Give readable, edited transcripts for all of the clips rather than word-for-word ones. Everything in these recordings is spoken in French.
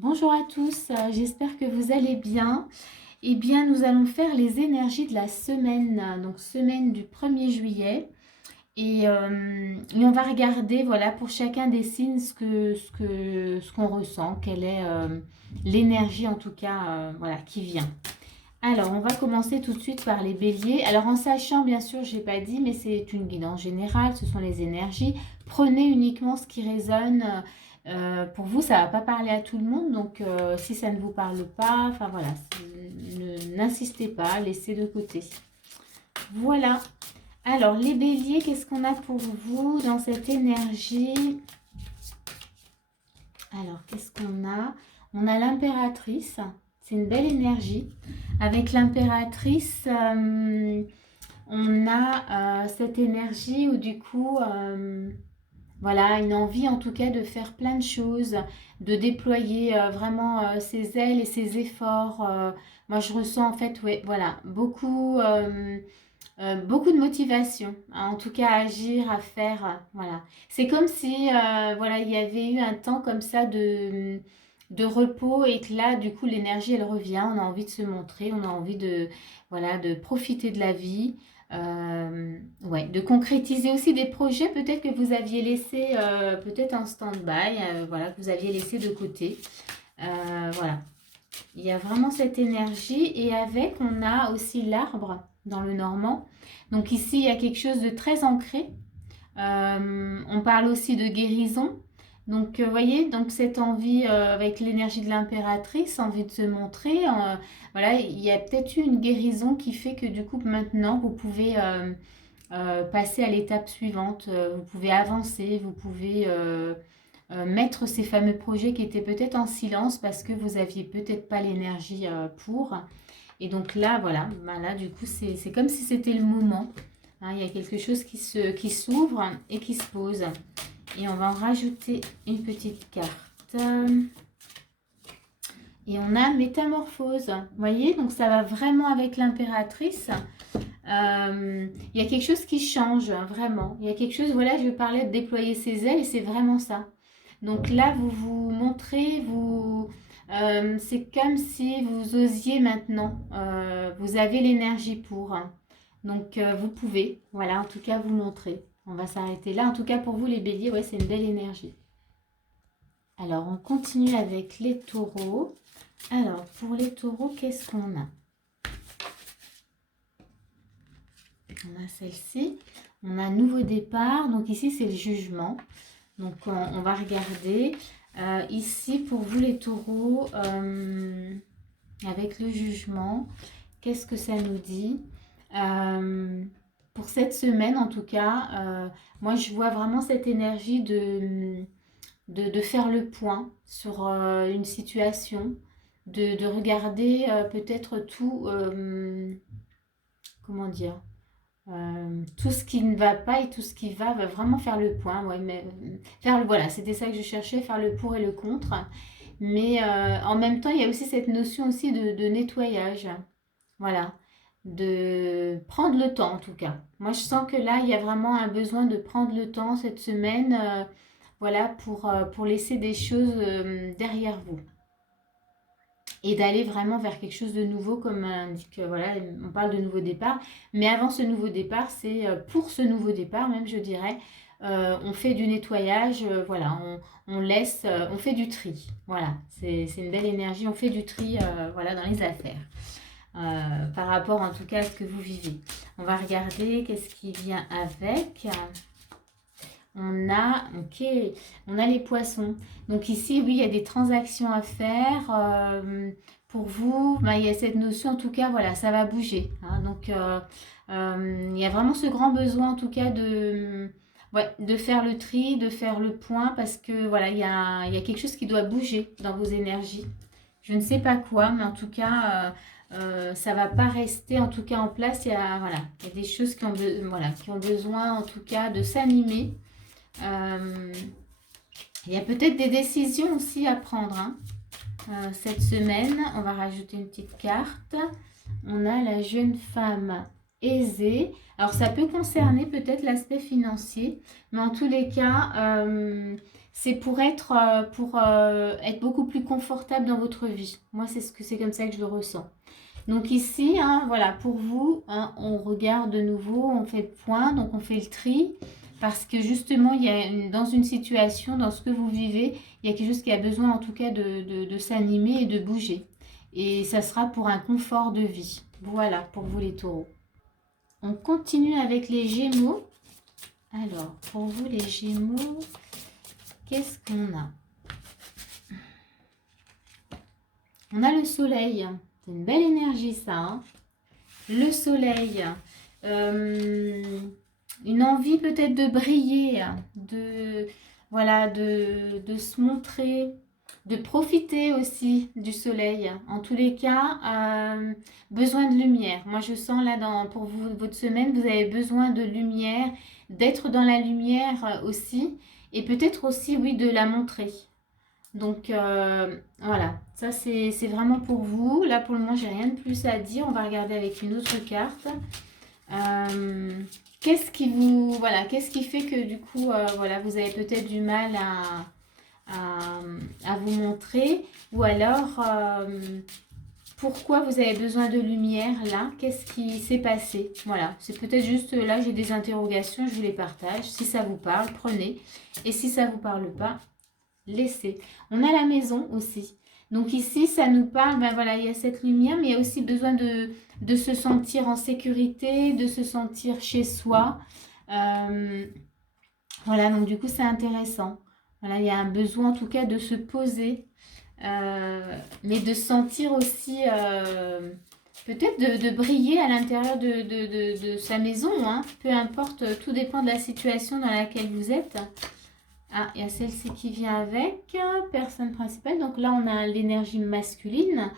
Bonjour à tous, j'espère que vous allez bien. Eh bien, nous allons faire les énergies de la semaine, donc semaine du 1er juillet. Et on va regarder, voilà, pour chacun des signes ce qu'on ressent, quelle est l'énergie en tout cas, voilà, qui vient. Alors, on va commencer tout de suite par les béliers. Alors, en sachant, bien sûr, je n'ai pas dit, mais c'est une guidance générale, ce sont les énergies. Prenez uniquement ce qui résonne. Pour vous, ça ne va pas parler à tout le monde, donc si ça ne vous parle pas, enfin voilà, n'insistez pas, laissez de côté. Voilà. Alors, les béliers, qu'est-ce qu'on a pour vous dans cette énergie? Alors, qu'est-ce qu'on a? On a l'impératrice. C'est une belle énergie. Avec l'impératrice, on a cette énergie où du coup, voilà, une envie en tout cas de faire plein de choses, de déployer vraiment ses ailes et ses efforts. Moi, je ressens en fait, ouais, voilà, beaucoup de motivation, hein, en tout cas à agir, à faire, voilà. C'est comme si, voilà, il y avait eu un temps comme ça de repos et que là, du coup, l'énergie, elle revient. On a envie de se montrer, on a envie de, voilà, de profiter de la vie, ouais, de concrétiser aussi des projets peut-être que vous aviez laissé, peut-être en stand-by, voilà, que vous aviez laissé de côté. Voilà. Il y a vraiment cette énergie et avec, on a aussi l'arbre dans le normand. Donc ici, il y a quelque chose de très ancré. On parle aussi de guérison. Donc, vous voyez, donc cette envie avec l'énergie de l'impératrice, envie de se montrer, voilà, il y a peut-être eu une guérison qui fait que du coup, maintenant, vous pouvez passer à l'étape suivante, vous pouvez avancer, vous pouvez mettre ces fameux projets qui étaient peut-être en silence parce que vous aviez peut-être pas l'énergie pour. Et donc là, voilà, ben là du coup, c'est comme si c'était le moment. Hein, il y a quelque chose qui s'ouvre et qui se pose. Et on va en rajouter une petite carte. Et on a métamorphose. Vous voyez, donc ça va vraiment avec l'impératrice. Il y a quelque chose qui change, hein, vraiment. Il y a quelque chose, voilà, je parlais de déployer ses ailes et c'est vraiment ça. Donc là, vous vous montrez, c'est comme si vous osiez maintenant. Vous avez l'énergie pour. Donc vous pouvez, voilà, en tout cas vous montrer. On va s'arrêter là. En tout cas pour vous les béliers, ouais, c'est une belle énergie. Alors on continue avec les taureaux. Alors pour les taureaux, qu'est-ce qu'on a? On a celle-ci. On a un nouveau départ. Donc ici c'est le jugement. Donc on va regarder. Ici pour vous les taureaux, avec le jugement, qu'est-ce que ça nous dit? Pour cette semaine en tout cas, moi je vois vraiment cette énergie de faire le point sur une situation, de regarder peut-être tout, comment dire, tout ce qui ne va pas et tout ce qui va vraiment faire le point. Ouais, mais faire voilà, c'était ça que je cherchais, faire le pour et le contre. Mais en même temps, il y a aussi cette notion aussi de nettoyage. Voilà, de prendre le temps en tout cas. Moi, je sens que là, il y a vraiment un besoin de prendre le temps cette semaine, voilà, pour laisser des choses derrière vous et d'aller vraiment vers quelque chose de nouveau, comme indique, voilà, on parle de nouveau départ. Mais avant ce nouveau départ, c'est pour ce nouveau départ, même je dirais, on fait du nettoyage, voilà, on laisse, on fait du tri. Voilà, c'est une belle énergie, on fait du tri, voilà, dans les affaires. Par rapport en tout cas à ce que vous vivez. On va regarder qu'est-ce qui vient avec. Ok, on a les poissons. Donc ici, oui, il y a des transactions à faire. Pour vous, bah, il y a cette notion, en tout cas, voilà, ça va bouger. Hein. Donc, il y a vraiment ce grand besoin, en tout cas, ouais, de faire le tri, de faire le point, parce que, voilà, il y a quelque chose qui doit bouger dans vos énergies. Je ne sais pas quoi, mais en tout cas, ça ne va pas rester, en tout cas, en place. Voilà, il y a des choses voilà, qui ont besoin, en tout cas, de s'animer. Euh, il y a peut-être des décisions aussi à prendre, hein. Cette semaine. On va rajouter une petite carte. On a la jeune femme aisée. Alors ça peut concerner peut-être l'aspect financier, mais en tous les cas, c'est pour être beaucoup plus confortable dans votre vie. Moi, c'est comme ça que je le ressens. Donc ici, hein, voilà, pour vous, hein, on regarde de nouveau, on fait le point, donc on fait le tri. Parce que justement, dans une situation, dans ce que vous vivez, il y a quelque chose qui a besoin en tout cas de s'animer et de bouger. Et ça sera pour un confort de vie. Voilà, pour vous les taureaux. On continue avec les Gémeaux. Alors, pour vous les Gémeaux, qu'est-ce qu'on a? On a le soleil. C'est une belle énergie ça. Hein, le soleil. Une envie peut-être de briller, voilà, de se montrer, de profiter aussi du soleil. En tous les cas, besoin de lumière. Moi, je sens là, pour vous, votre semaine, vous avez besoin de lumière, d'être dans la lumière aussi, et peut-être aussi, oui, de la montrer. Donc, voilà, ça c'est vraiment pour vous. Là, pour le moment, j'ai rien de plus à dire. On va regarder avec une autre carte. Qu'est-ce qui fait que du coup, voilà, vous avez peut-être du mal à vous montrer, ou alors pourquoi vous avez besoin de lumière là, qu'est-ce qui s'est passé? Voilà, c'est peut-être juste là, j'ai des interrogations, je vous les partage. Si ça vous parle, prenez, et si ça ne vous parle pas, laissez. On a la maison aussi. Donc ici, ça nous parle, ben voilà, il y a cette lumière, mais il y a aussi besoin de se sentir en sécurité, de se sentir chez soi. Voilà, donc du coup, c'est intéressant. Voilà, il y a un besoin en tout cas de se poser, mais de sentir aussi, peut-être de briller à l'intérieur de sa maison. Hein. Peu importe, tout dépend de la situation dans laquelle vous êtes. Ah, il y a celle-ci qui vient avec, personne principale. Donc là, on a l'énergie masculine.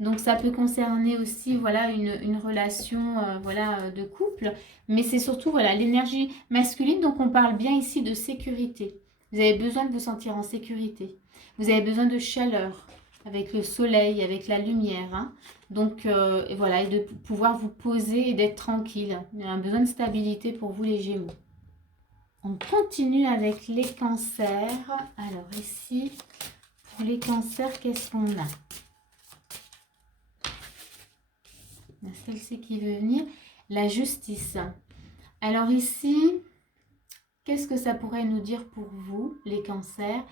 Donc ça peut concerner aussi, voilà, une relation, voilà, de couple. Mais c'est surtout, voilà, l'énergie masculine. Donc on parle bien ici de sécurité. Vous avez besoin de vous sentir en sécurité. Vous avez besoin de chaleur avec le soleil, avec la lumière. Hein. Donc et voilà, et de pouvoir vous poser et d'être tranquille. Il y a un besoin de stabilité pour vous les Gémeaux. On continue avec les cancers. Alors ici, pour les cancers, qu'est-ce qu'on a? Il y a celle-ci qui veut venir. La justice. Alors ici, qu'est-ce que ça pourrait nous dire pour vous, les cancers?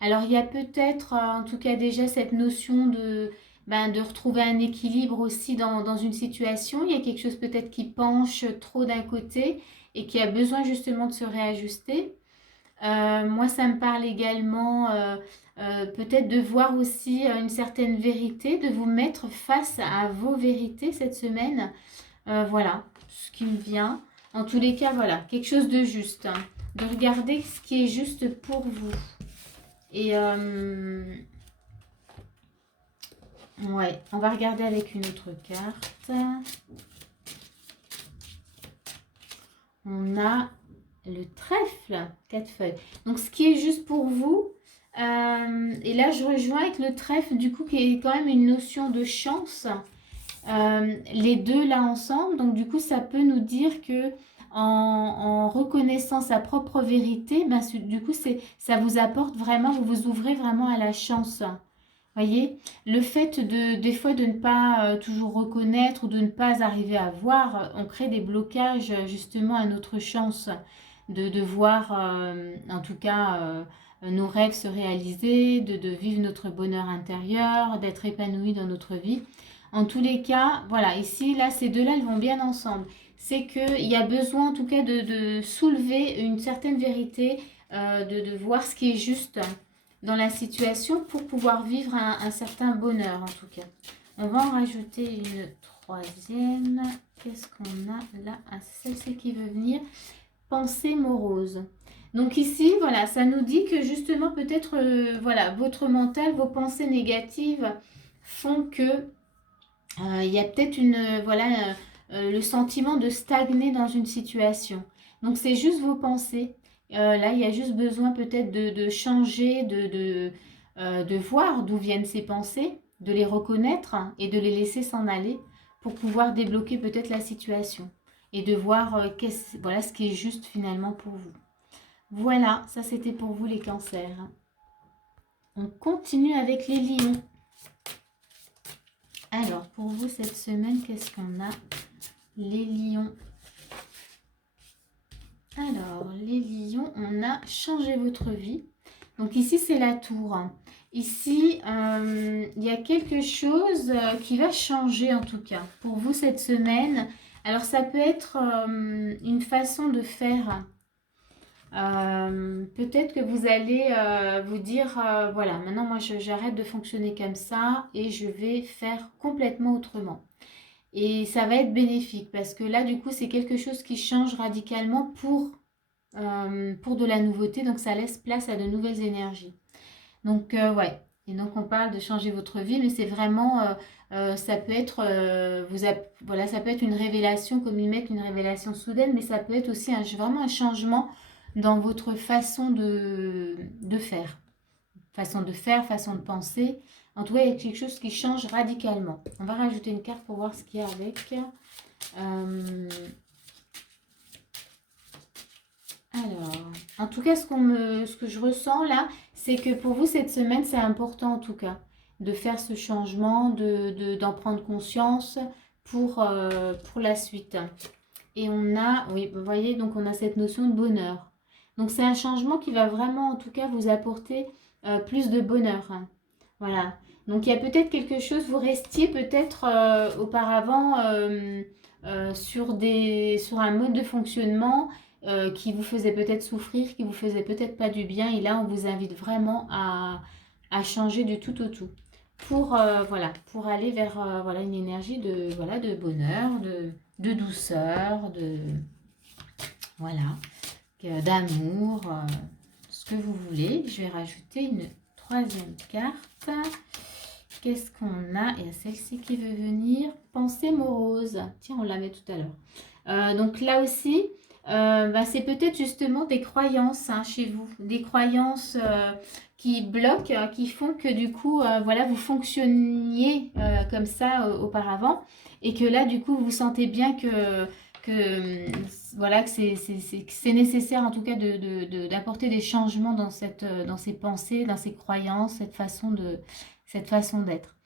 Alors il y a peut-être, en tout cas déjà, cette notion de retrouver un équilibre aussi dans une situation. Il y a quelque chose peut-être qui penche trop d'un côté et qui a besoin justement de se réajuster. Moi, ça me parle également peut-être de voir aussi une certaine vérité, de vous mettre face à vos vérités cette semaine. Voilà, ce qui me vient. En tous les cas, voilà, quelque chose de juste. Hein. De regarder ce qui est juste pour vous. Et ouais, on va regarder avec une autre carte. On a le trèfle, 4 feuilles. Donc, ce qui est juste pour vous, et là, je rejoins avec le trèfle, du coup, qui est quand même une notion de chance. Les deux là ensemble, donc du coup, ça peut nous dire que en reconnaissant sa propre vérité, ben, du coup, ça vous apporte vraiment, vous vous ouvrez vraiment à la chance. Voyez, le fait des fois de ne pas toujours reconnaître ou de ne pas arriver à voir, on crée des blocages justement à notre chance de voir, en tout cas, nos rêves se réaliser, de vivre notre bonheur intérieur, d'être épanoui dans notre vie. En tous les cas, voilà, ici, là, ces deux-là, elles vont bien ensemble. C'est qu'il y a besoin, en tout cas, de soulever une certaine vérité, de voir ce qui est juste dans la situation pour pouvoir vivre un certain bonheur, en tout cas. On va en rajouter une troisième. Qu'est-ce qu'on a là? Ah, c'est celle-ci qui veut venir. Pensée morose. Donc ici, voilà, ça nous dit que justement, peut-être, voilà, votre mental, vos pensées négatives font que il y a peut-être le sentiment de stagner dans une situation. Donc c'est juste vos pensées. Là, il y a juste besoin peut-être de changer, de voir d'où viennent ces pensées, de les reconnaître hein, et de les laisser s'en aller pour pouvoir débloquer peut-être la situation et de voir voilà, ce qui est juste finalement pour vous. Voilà, ça c'était pour vous les cancers. On continue avec les lions. Alors, pour vous cette semaine, qu'est-ce qu'on a? Les lions. Alors, les lions, on a changé votre vie. Donc ici, c'est la tour. Ici, il y a quelque chose qui va changer en tout cas pour vous cette semaine. Alors, ça peut être une façon de faire. Peut-être que vous allez vous dire, voilà, maintenant moi j'arrête de fonctionner comme ça et je vais faire complètement autrement. Et ça va être bénéfique parce que là, du coup, c'est quelque chose qui change radicalement pour de la nouveauté. Donc, ça laisse place à de nouvelles énergies. Donc, ouais. Et donc, on parle de changer votre vie, mais c'est vraiment, ça peut être, voilà, ça peut être une révélation, comme ils mettent une révélation soudaine, mais ça peut être aussi vraiment un changement dans votre façon de faire. Façon de faire, façon de penser. En tout cas, il y a quelque chose qui change radicalement. On va rajouter une carte pour voir ce qu'il y a avec. Alors, en tout cas, ce que je ressens là, c'est que pour vous, cette semaine, c'est important en tout cas de faire ce changement, d'en prendre conscience pour la suite. Et on a, oui, vous voyez, donc on a cette notion de bonheur. Donc c'est un changement qui va vraiment, en tout cas, vous apporter plus de bonheur. Voilà. Donc il y a peut-être quelque chose, vous restiez peut-être auparavant sur un mode de fonctionnement qui vous faisait peut-être souffrir, qui vous faisait peut-être pas du bien. Et là, on vous invite vraiment à changer du tout au tout. Voilà, pour aller vers voilà, une énergie voilà, de bonheur, de douceur, voilà, d'amour, ce que vous voulez. Je vais rajouter une troisième carte. Qu'est-ce qu'on a? Il y a celle-ci qui veut venir. Pensée morose. Tiens, on la met tout à l'heure. Donc là aussi, c'est peut-être justement des croyances chez vous. Des croyances qui bloquent, qui font que du coup, voilà, vous fonctionniez comme ça auparavant. Et que là, du coup, vous sentez bien voilà, que c'est nécessaire en tout cas d'apporter des changements dans ces pensées, dans ces croyances, cette façon d'être.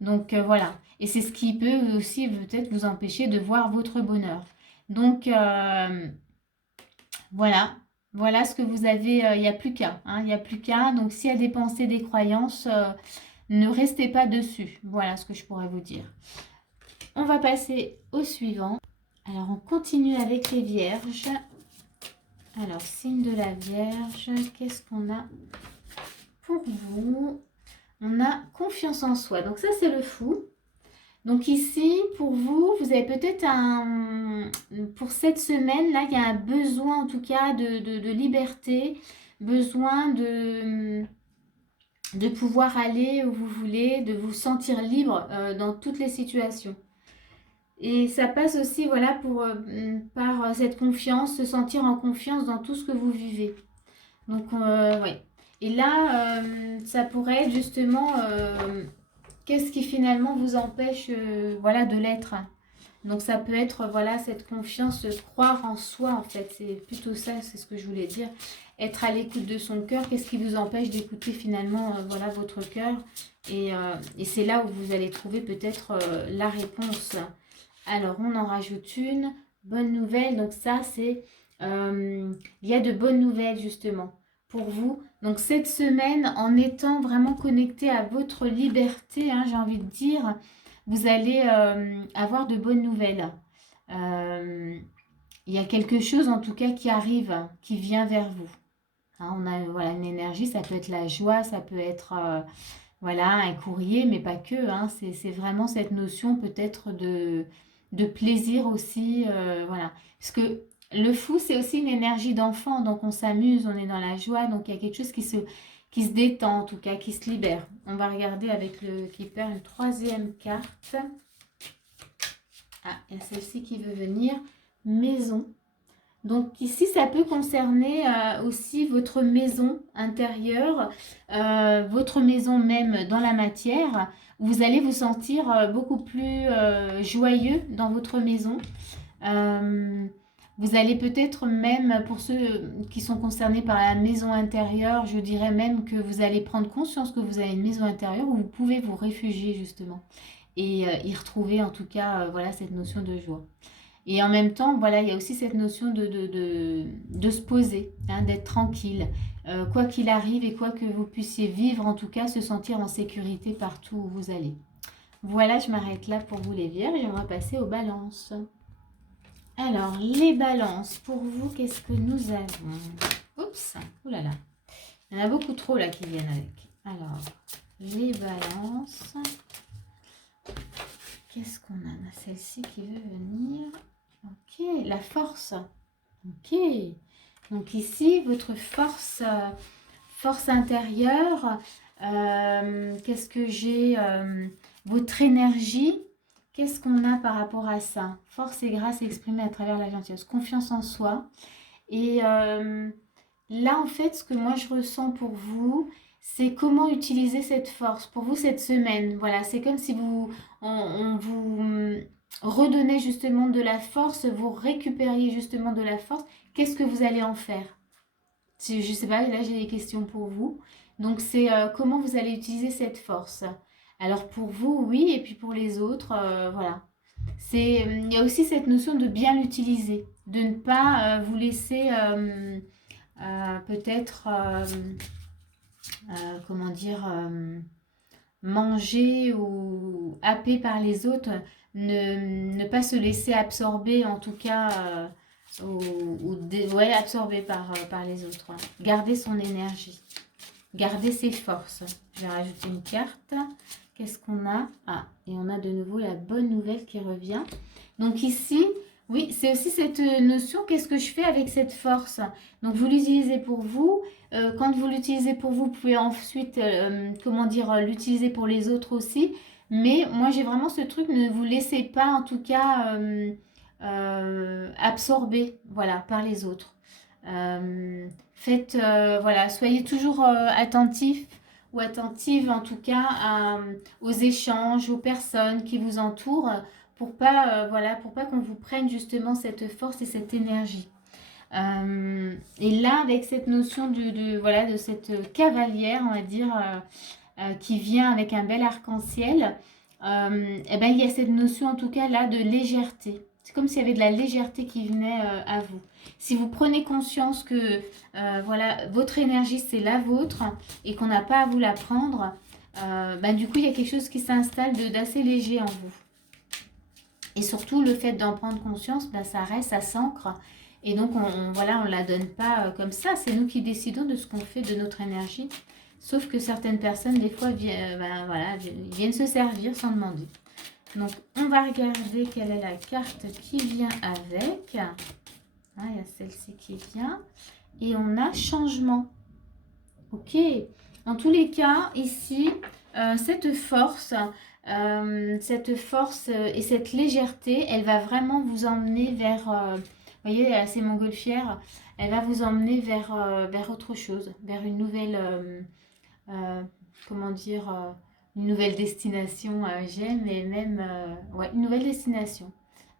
Donc voilà, et c'est ce qui peut aussi peut-être vous empêcher de voir votre bonheur. Donc voilà, voilà ce que vous avez, il n'y a plus qu'à, il n'y a plus qu'à. Donc s'il y a des pensées, des croyances, ne restez pas dessus. Voilà ce que je pourrais vous dire. On va passer au suivant. Alors, on continue avec les vierges. Alors, signe de la Vierge, qu'est-ce qu'on a pour vous? On a confiance en soi. Donc, ça, c'est le fou. Donc, ici, pour vous, vous avez peut-être pour cette semaine-là, il y a un besoin, en tout cas, de liberté, besoin de pouvoir aller où vous voulez, de vous sentir libre dans toutes les situations. Et ça passe aussi, voilà, par cette confiance, se sentir en confiance dans tout ce que vous vivez. Donc, ouais. Et là, ça pourrait être justement, qu'est-ce qui finalement vous empêche, voilà, de l'être. Donc, ça peut être, voilà, cette confiance, croire en soi, en fait. C'est plutôt ça, c'est ce que je voulais dire. Être à l'écoute de son cœur. Qu'est-ce qui vous empêche d'écouter finalement, voilà, votre cœur. Et c'est là où vous allez trouver peut-être la réponse. Alors, on en rajoute une. Bonne nouvelle. Donc ça, c'est... il y a de bonnes nouvelles, justement, pour vous. Donc, cette semaine, en étant vraiment connecté à votre liberté, j'ai envie de dire, vous allez avoir de bonnes nouvelles. Il y a quelque chose, en tout cas, qui arrive, qui vient vers vous. On a voilà, une énergie, ça peut être la joie, ça peut être... voilà, un courrier, mais pas que. C'est vraiment cette notion peut-être de plaisir aussi. Voilà. Parce que le fou, c'est aussi une énergie d'enfant. Donc, on s'amuse, on est dans la joie. Donc, il y a quelque chose qui se détend, en tout cas, qui se libère. On va regarder avec le Keeper une troisième carte. Ah, il y a celle-ci qui veut venir. Maison. Donc ici, ça peut concerner aussi votre maison intérieure, votre maison même dans la matière. Vous allez vous sentir beaucoup plus joyeux dans votre maison. Vous allez peut-être même, pour ceux qui sont concernés par la maison intérieure, je dirais même que vous allez prendre conscience que vous avez une maison intérieure où vous pouvez vous réfugier justement et y retrouver en tout cas voilà, cette notion de joie. Et en même temps, voilà, il y a aussi cette notion de se poser, hein, d'être tranquille. Quoi qu'il arrive et quoi que vous puissiez vivre, en tout cas, se sentir en sécurité partout où vous allez. Voilà, je m'arrête là pour vous les vierges et on va passer aux balances. Alors, les balances, pour vous, qu'est-ce que nous avons? Oups, oulala. Il y en a beaucoup trop là qui viennent avec. Alors, les balances. Qu'est-ce qu'on a? On a celle-ci qui veut venir. Ok, la force. Ok. Donc ici, votre force, force intérieure. Qu'est-ce que j'ai? Votre énergie. Qu'est-ce qu'on a par rapport à ça? Force et grâce exprimée à travers la gentillesse. Confiance en soi. Et là, en fait, ce que moi je ressens pour vous, c'est comment utiliser cette force pour vous cette semaine. Voilà, c'est comme si on vous redonnait justement de la force, vous récupériez justement de la force. Qu'est-ce que vous allez en faire? Je ne sais pas, là j'ai des questions pour vous. Donc c'est comment vous allez utiliser cette force. Alors pour vous, oui, et puis pour les autres, voilà. Il y a aussi cette notion de bien l'utiliser, de ne pas vous laisser peut-être, comment dire, manger ou happer par les autres, ne pas se laisser absorber en tout cas, ouais, absorber par les autres. Garder son énergie, garder ses forces. Je vais rajouter une carte. Qu'est-ce qu'on a? Ah, et on a de nouveau la bonne nouvelle qui revient. Donc ici, oui, c'est aussi cette notion, qu'est-ce que je fais avec cette force? Donc vous l'utilisez pour vous. Quand vous l'utilisez pour vous, vous pouvez ensuite, comment dire, l'utiliser pour les autres aussi. Mais moi, j'ai vraiment ce truc, ne vous laissez pas en tout cas absorber, voilà, par les autres. Faites, voilà, soyez toujours attentif ou attentive en tout cas aux échanges, aux personnes qui vous entourent pour pas, voilà, pour pas qu'on vous prenne justement cette force et cette énergie. Et là, avec cette notion voilà, de cette cavalière, on va dire, qui vient avec un bel arc-en-ciel, et ben, il y a cette notion en tout cas là de légèreté. C'est comme s'il y avait de la légèreté qui venait à vous. Si vous prenez conscience que voilà, votre énergie c'est la vôtre et qu'on n'a pas à vous la prendre, ben, du coup il y a quelque chose qui s'installe d'assez léger en vous. Et surtout le fait d'en prendre conscience, ben, ça reste, ça s'ancre. Et donc voilà, on ne la donne pas comme ça. C'est nous qui décidons de ce qu'on fait de notre énergie. Sauf que certaines personnes, des fois, ben, voilà, viennent se servir sans demander. Donc, on va regarder quelle est la carte qui vient avec. Ah, il y a celle-ci qui vient. Et on a changement. Ok. En tous les cas, ici, cette force et cette légèreté, elle va vraiment vous emmener vers, vous voyez, ces montgolfières, elle va vous emmener vers autre chose, vers une nouvelle, comment dire, une nouvelle destination, j'aime, et même, ouais, une nouvelle destination.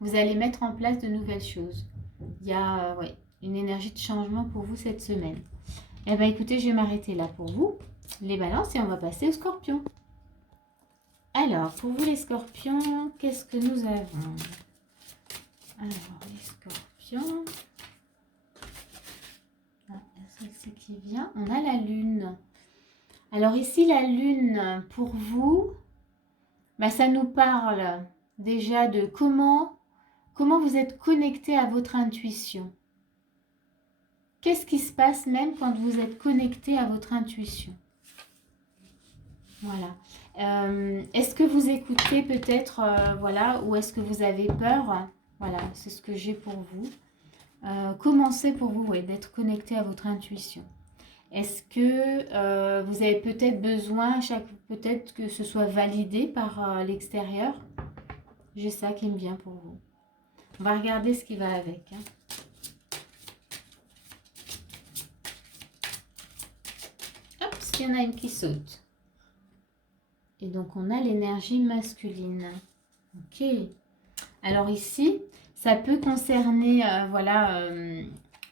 Vous allez mettre en place de nouvelles choses. Il y a, ouais, une énergie de changement pour vous cette semaine. Eh bien, écoutez, je vais m'arrêter là pour vous, les balances, et on va passer aux scorpions. Alors, pour vous les scorpions, qu'est-ce que nous avons? Alors, les scorpions. Ah, celle-ci qui vient. On a la lune. Alors ici, la lune, pour vous, bah, ça nous parle déjà de comment vous êtes connecté à votre intuition. Qu'est-ce qui se passe même quand vous êtes connecté à votre intuition? Voilà. Est-ce que vous écoutez peut-être, voilà, ou est-ce que vous avez peur? Voilà, c'est ce que j'ai pour vous. Comment c'est pour vous, ouais, d'être connecté à votre intuition? Est-ce que vous avez peut-être besoin, peut-être que ce soit validé par l'extérieur? J'ai ça qui me vient pour vous. On va regarder ce qui va avec. Hein. Hop, il y en a une qui saute. Et donc, on a l'énergie masculine. Ok. Alors ici, Ça peut concerner, voilà,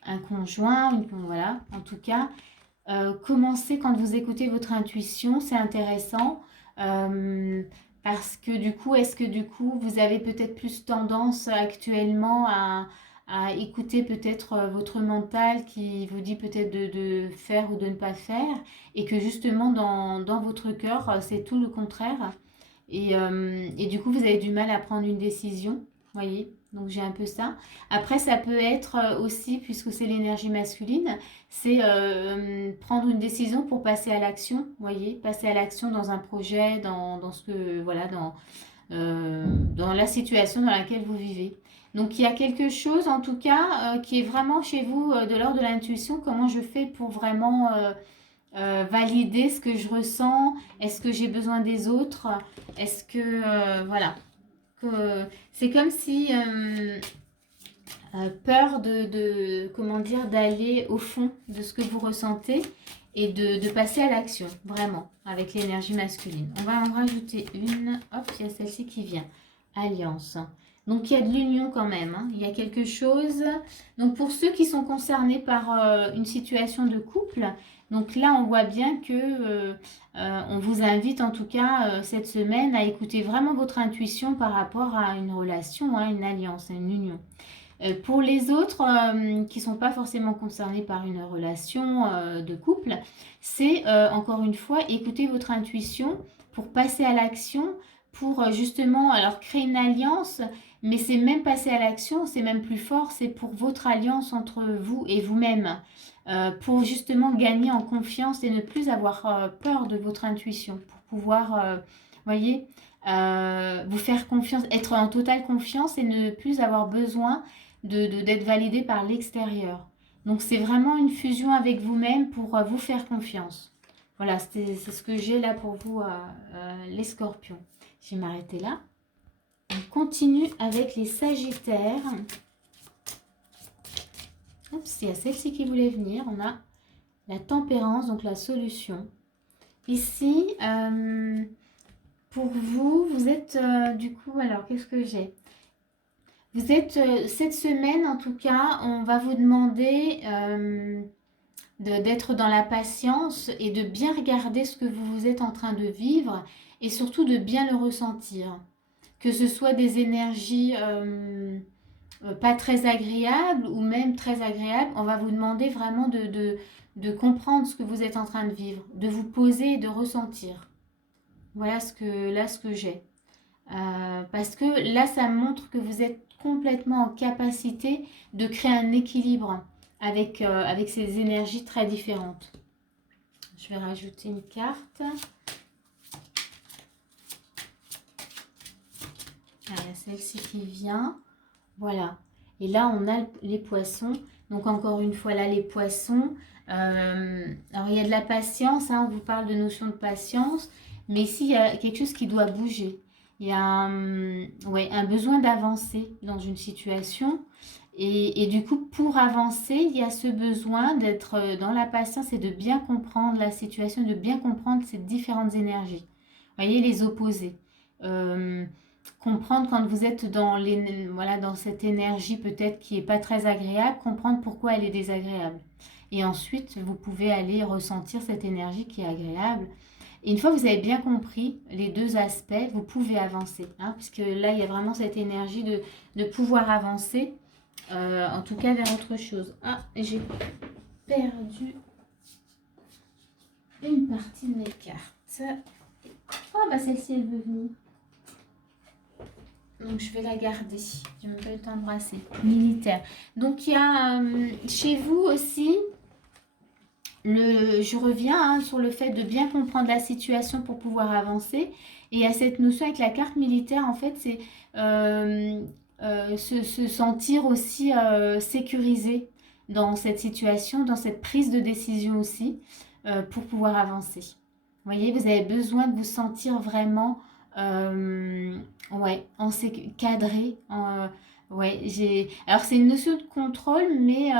un conjoint, voilà, en tout cas. Commencez quand vous écoutez votre intuition, c'est intéressant. euh, Parce que du coup, est-ce que du coup, vous avez peut-être plus tendance actuellement à écouter peut-être votre mental qui vous dit peut-être de faire ou de ne pas faire, et que justement dans votre cœur, c'est tout le contraire. Et du coup, vous avez du mal à prendre une décision, voyez. Donc j'ai un peu ça. Après, ça peut être aussi, puisque c'est l'énergie masculine, c'est prendre une décision pour passer à l'action, voyez. Passer à l'action dans un projet, dans ce que, voilà, dans la situation dans laquelle vous vivez. Donc il y a quelque chose en tout cas qui est vraiment chez vous de l'ordre de l'intuition. Comment je fais pour vraiment valider ce que je ressens? Est-ce que j'ai besoin des autres? Est-ce que, voilà, que, c'est comme si peur comment dire, d'aller au fond de ce que vous ressentez et de passer à l'action, vraiment, avec l'énergie masculine. On va en rajouter une. Hop, il y a celle-ci qui vient. Alliance. Donc il y a de l'union quand même, hein. Il y a quelque chose. Donc pour ceux qui sont concernés par une situation de couple, donc là on voit bien que on vous invite en tout cas cette semaine à écouter vraiment votre intuition par rapport à une relation, hein, une alliance, une union. Pour les autres qui ne sont pas forcément concernés par une relation de couple, c'est encore une fois écouter votre intuition pour passer à l'action, pour justement alors créer une alliance, mais c'est même passer à l'action, c'est même plus fort, c'est pour votre alliance entre vous et vous-même, pour justement gagner en confiance et ne plus avoir peur de votre intuition, pour pouvoir, voyez, vous faire confiance, être en totale confiance et ne plus avoir besoin d'être validé par l'extérieur. Donc c'est vraiment une fusion avec vous-même pour vous faire confiance. Voilà, c'est ce que j'ai là pour vous, les scorpions. Je vais m'arrêter là. On continue avec les sagittaires. Oups, il y a celle-ci qui voulait venir. On a la tempérance, donc la solution. Ici, pour vous, vous êtes du coup, alors qu'est-ce que j'ai? Vous êtes, cette semaine en tout cas, on va vous demander d'être dans la patience et de bien regarder ce que vous êtes en train de vivre et surtout de bien le ressentir. Que ce soit des énergies pas très agréables ou même très agréables, on va vous demander vraiment de comprendre ce que vous êtes en train de vivre, de vous poser et de ressentir. Voilà ce que j'ai. Parce que là, ça montre que vous êtes complètement en capacité de créer un équilibre avec ces énergies très différentes. Je vais rajouter une carte. Ah, il y a celle-ci qui vient. Voilà. Et là, on a les poissons. Donc, encore une fois, là, les poissons. Alors, il y a de la patience. Hein, on vous parle de notion de patience. Mais ici, il y a quelque chose qui doit bouger. Il y a ouais, un besoin d'avancer dans une situation. Et du coup, pour avancer, il y a ce besoin d'être dans la patience et de bien comprendre la situation, de bien comprendre ces différentes énergies. Vous voyez, les opposés. Euh, Comprendre quand vous êtes voilà, dans cette énergie peut-être qui n'est pas très agréable, comprendre pourquoi elle est désagréable. Et ensuite, vous pouvez aller ressentir cette énergie qui est agréable. Et une fois que vous avez bien compris les deux aspects, vous pouvez avancer. Hein, puisque là, il y a vraiment cette énergie de pouvoir avancer, en tout cas vers autre chose. Ah, j'ai perdu une partie de mes cartes. Ah, bah celle-ci, elle veut venir. Donc je vais la garder. Je n'ai même pas eu le temps de brasser. Militaire. Donc il y a chez vous aussi, je reviens hein, sur le fait de bien comprendre la situation pour pouvoir avancer. Et il y a cette notion avec la carte militaire, en fait, c'est se sentir aussi sécurisé dans cette situation, dans cette prise de décision aussi, pour pouvoir avancer. Vous voyez, vous avez besoin de vous sentir vraiment ouais, cadré. Ouais, alors c'est une notion de contrôle, mais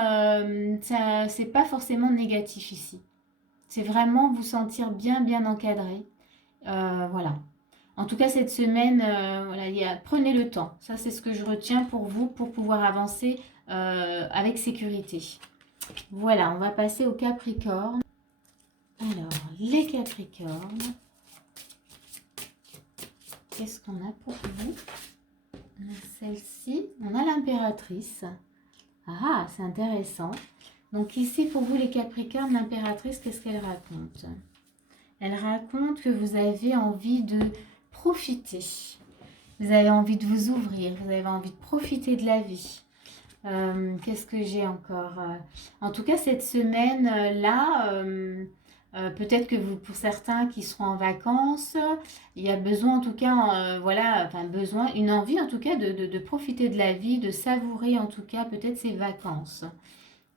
ça, c'est pas forcément négatif ici. C'est vraiment vous sentir bien, bien encadré. Voilà. En tout cas, cette semaine, voilà, prenez le temps. Ça, c'est ce que je retiens pour vous, pour pouvoir avancer avec sécurité. Voilà, on va passer au Capricorne. Alors, les Capricornes, qu'est-ce qu'on a pour vous? Celle-ci, on a l'impératrice. Ah, c'est intéressant. Donc ici, pour vous les Capricornes, l'impératrice, qu'est-ce qu'elle raconte? Elle raconte que vous avez envie de profiter. Vous avez envie de vous ouvrir. Vous avez envie de profiter de la vie. Qu'est-ce que j'ai encore? En tout cas, cette semaine-là, peut-être que vous, pour certains qui seront en vacances, il y a besoin en tout cas, voilà, enfin besoin, une envie en tout cas de profiter de la vie, de savourer en tout cas peut-être ces vacances.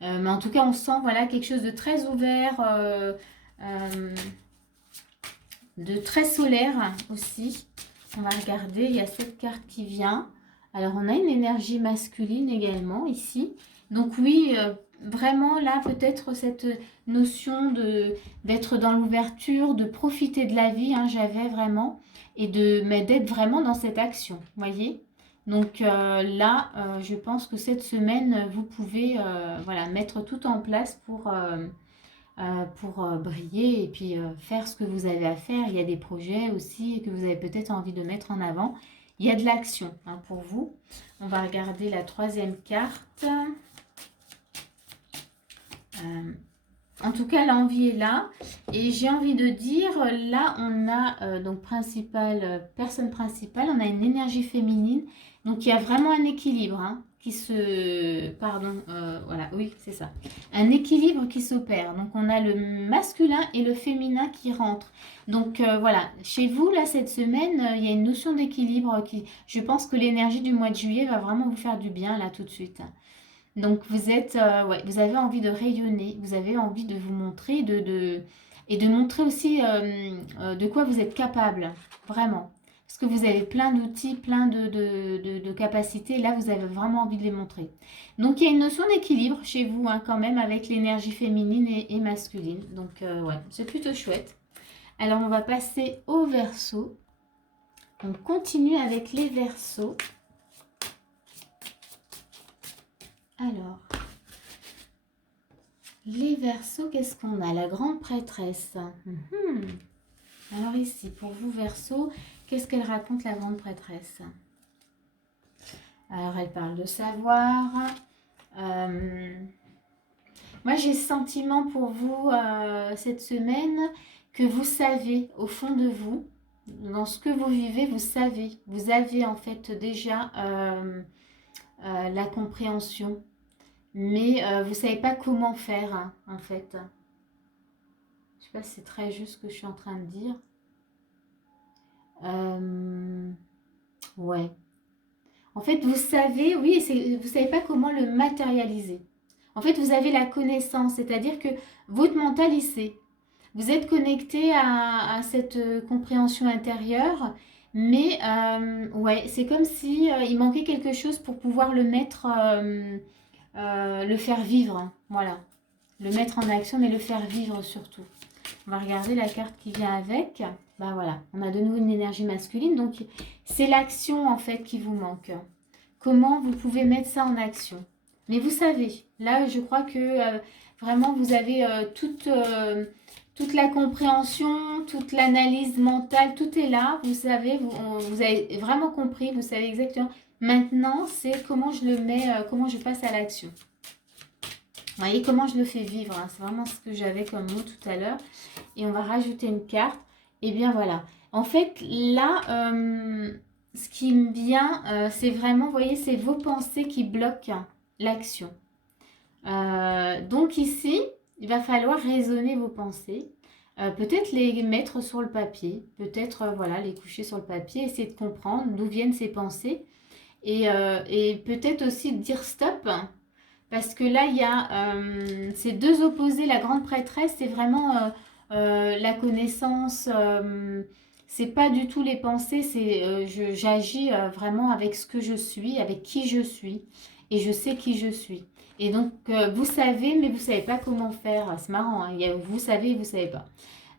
Mais en tout cas, on sent voilà quelque chose de très ouvert, de très solaire aussi. On va regarder, il y a cette carte qui vient. Alors, on a une énergie masculine également ici. Donc oui, vraiment là, peut-être cette notion d'être dans l'ouverture, de profiter de la vie, hein, j'avais vraiment, et d'être vraiment dans cette action, voyez. Donc là, je pense que cette semaine, vous pouvez voilà, mettre tout en place pour briller et puis faire ce que vous avez à faire. Il y a des projets aussi que vous avez peut-être envie de mettre en avant. Il y a de l'action hein, pour vous. On va regarder la troisième carte. En tout cas, l'envie est là. Et j'ai envie de dire, là, on a donc personne principale, on a une énergie féminine. Donc, il y a vraiment un équilibre hein, qui se... Pardon, voilà, oui, c'est ça. Un équilibre qui s'opère. Donc, on a le masculin et le féminin qui rentrent. Donc, voilà, chez vous, là, cette semaine, il y a une notion d'équilibre qui... Je pense que l'énergie du mois de juillet va vraiment vous faire du bien, là, tout de suite. Donc vous êtes, ouais, vous avez envie de rayonner, vous avez envie de vous montrer, et de montrer aussi de quoi vous êtes capable, vraiment. Parce que vous avez plein d'outils, plein de capacités, là vous avez vraiment envie de les montrer. Donc il y a une notion d'équilibre chez vous hein, quand même avec l'énergie féminine et masculine. Donc ouais, c'est plutôt chouette. Alors on va passer au Verseau. On continue avec les Verseaux. Alors, les Verseaux, qu'est-ce qu'on a? La grande prêtresse. Alors ici, pour vous Verseaux, qu'est-ce qu'elle raconte la grande prêtresse? Alors, elle parle de savoir. Moi, j'ai ce sentiment pour vous cette semaine que vous savez, au fond de vous, dans ce que vous vivez, vous savez. Vous avez en fait déjà la compréhension. Mais vous ne savez pas comment faire, hein, en fait. Je ne sais pas si c'est très juste ce que je suis en train de dire. Ouais. En fait, vous savez, oui, vous ne savez pas comment le matérialiser. En fait, vous avez la connaissance, c'est-à-dire que votre mental, il sait. Vous êtes connecté à cette compréhension intérieure, mais ouais, c'est comme si il manquait quelque chose pour pouvoir le mettre, le faire vivre. Hein, voilà. Le mettre en action, mais le faire vivre surtout. On va regarder la carte qui vient avec. Ben voilà, on a de nouveau une énergie masculine. Donc, c'est l'action en fait qui vous manque. Comment vous pouvez mettre ça en action? Mais vous savez, là, je crois que vraiment, vous avez toute la compréhension, toute l'analyse mentale, tout est là. Vous savez, vous avez vraiment compris, vous savez exactement. Maintenant, c'est comment je le mets, comment je passe à l'action. Vous voyez comment je le fais vivre, hein. C'est vraiment ce que j'avais comme mot tout à l'heure. Et on va rajouter une carte. Et bien voilà. En fait, là, ce qui me vient, c'est vraiment, vous voyez, c'est vos pensées qui bloquent l'action. Donc ici, il va falloir raisonner vos pensées. Peut-être les mettre sur le papier. Peut-être, voilà, les coucher sur le papier. Essayer de comprendre d'où viennent ces pensées. Et peut-être aussi dire stop. Parce que là, il y a ces deux opposés. La grande prêtresse, c'est vraiment la connaissance. C'est pas du tout les pensées. C'est j'agis vraiment avec ce que je suis, avec qui je suis. Et je sais qui je suis. Et donc, vous savez, mais vous savez pas comment faire. C'est marrant, hein, vous savez et vous savez pas.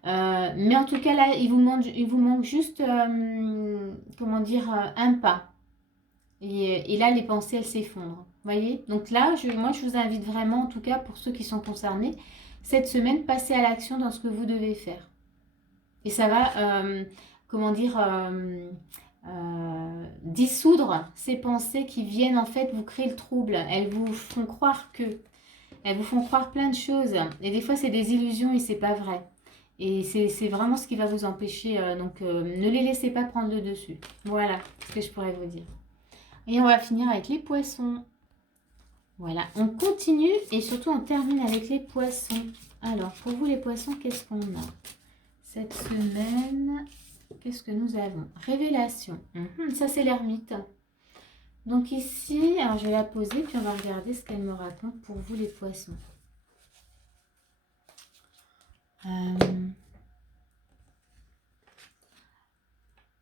Mais en tout cas, là, il vous manque juste, comment dire, un pas. Et là, les pensées, elles s'effondrent. Vous voyez? Donc là, moi, je vous invite vraiment, en tout cas pour ceux qui sont concernés, cette semaine, passer à l'action dans ce que vous devez faire. Et ça va, comment dire, dissoudre ces pensées qui viennent en fait vous créer le trouble. Elles vous font croire que, elles vous font croire plein de choses. Et des fois, c'est des illusions et c'est pas vrai. Et c'est vraiment ce qui va vous empêcher. Donc, ne les laissez pas prendre le dessus. Voilà ce que je pourrais vous dire. Et on va finir avec les poissons. Voilà, on continue et surtout on termine avec les poissons. Alors, pour vous les poissons, qu'est-ce qu'on a cette semaine? Qu'est-ce que nous avons? Révélation. Ça, c'est l'ermite. Donc ici, alors je vais la poser, puis on va regarder ce qu'elle me raconte pour vous les poissons.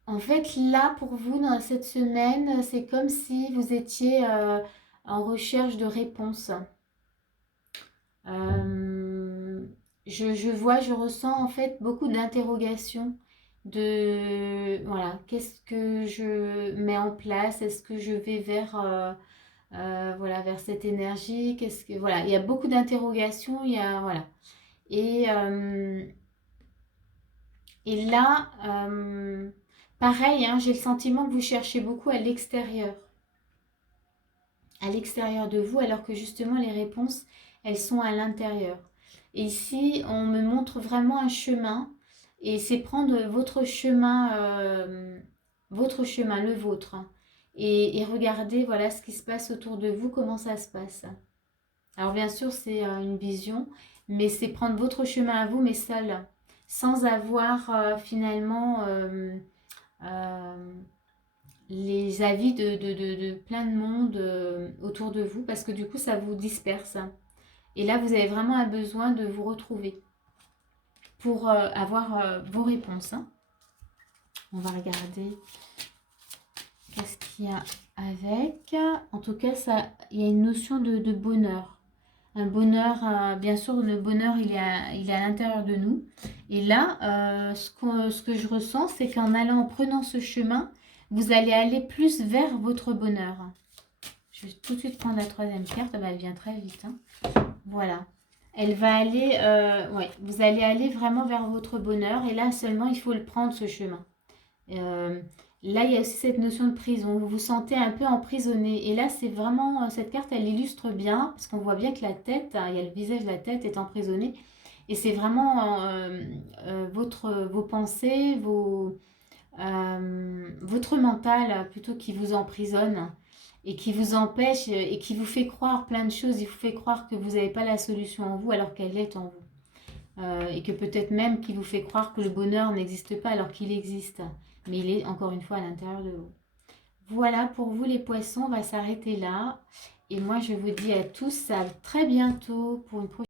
En fait, là, pour vous, dans cette semaine, c'est comme si vous étiez en recherche de réponses. Je ressens en fait beaucoup d'interrogations voilà, qu'est-ce que je mets en place? Est-ce que je vais vers, voilà, vers cette énergie? Voilà, il y a beaucoup d'interrogations, voilà. Et, euh, et là, pareil, hein, j'ai le sentiment que vous cherchez beaucoup à l'extérieur de vous, alors que justement les réponses, elles sont à l'intérieur. Et ici, on me montre vraiment un chemin, et c'est prendre votre chemin, le vôtre, et regarder voilà ce qui se passe autour de vous, comment ça se passe. Alors bien sûr, c'est une vision, mais c'est prendre votre chemin à vous, mais seul, sans avoir finalement euh, les avis de plein de monde autour de vous, parce que du coup, ça vous disperse. Et là, vous avez vraiment un besoin de vous retrouver pour avoir vos réponses. Hein. On va regarder qu'est-ce qu'il y a avec. En tout cas, ça, il y a une notion de bonheur. Un bonheur, bien sûr, le bonheur, il est à l'intérieur de nous. Et là, ce que je ressens, c'est qu'en allant, en prenant ce chemin, vous allez aller plus vers votre bonheur. Je vais tout de suite prendre la troisième carte. Ah bah, elle vient très vite. Hein. Voilà. Elle va aller, ouais, vous allez aller vraiment vers votre bonheur. Et là, seulement, il faut le prendre, ce chemin. Euh, Là, il y a aussi cette notion de prison. Vous vous sentez un peu emprisonné. Et là, c'est vraiment, cette carte, elle illustre bien, parce qu'on voit bien que la tête, hein, il y a le visage de la tête est emprisonné. Et c'est vraiment vos pensées, votre mental plutôt qui vous emprisonne et qui vous empêche et qui vous fait croire plein de choses. Il vous fait croire que vous n'avez pas la solution en vous alors qu'elle est en vous. Et que peut-être même qui vous fait croire que le bonheur n'existe pas alors qu'il existe. Mais il est encore une fois à l'intérieur de vous. Voilà pour vous les poissons, on va s'arrêter là. Et moi je vous dis à tous à très bientôt pour une prochaine